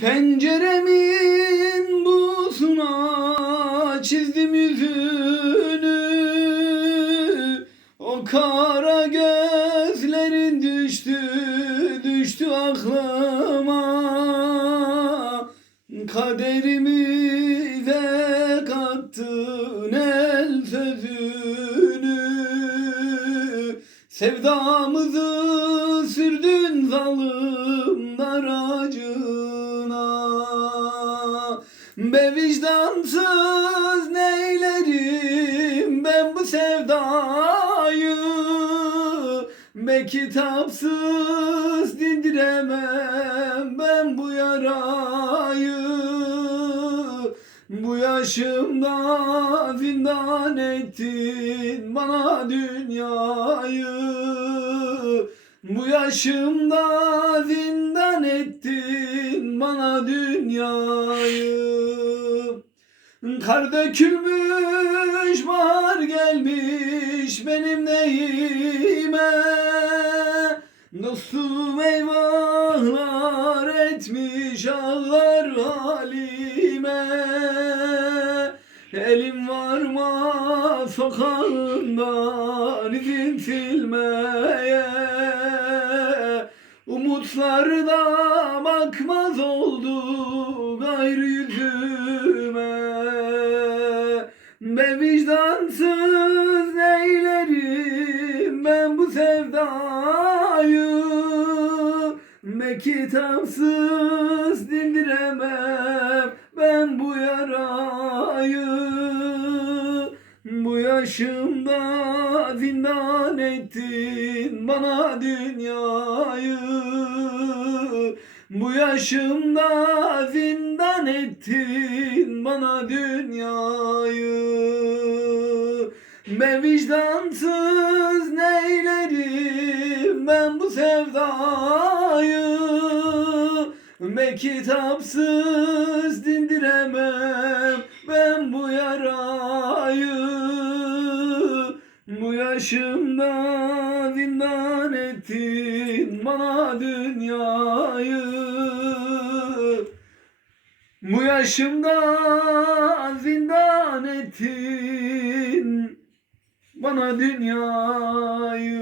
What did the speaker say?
Penceremin buzuna çizdim yüzünü. O kara gözlerin düştü, düştü aklıma. Kaderimize kattın el sözünü. Sevdamızı sürdün zalim daracına Be vicdansız neylerim? Ben bu sevdayı Be kitapsız dindiremem. Ben bu yarayı bu yaşımda zindan ettin bana dünyayı. Bu yaşımda zindan ettin bana dünyayı Kar dökülmüş bahar gelmiş benim neyime? Dostum eyvahlar etmiş ağlar halime. Elim varma sokağından izin silmeye. Umutlar da bakmaz oldu vicdansız neylerim ben bu sevdayı? Be kitapsız dindiremem ben bu yarayı. Bu yaşımda zindan ettin bana dünyayı. Bu yaşımda zindan ettin bana dünyayı Ben vicdansız neylerim ben bu sevdayı? Be kitapsız dindiremem ben bu yarayı? Bu yaşımda zindan ettin bana dünyayı? Bu yaşımda zindan ettin bana dünyayı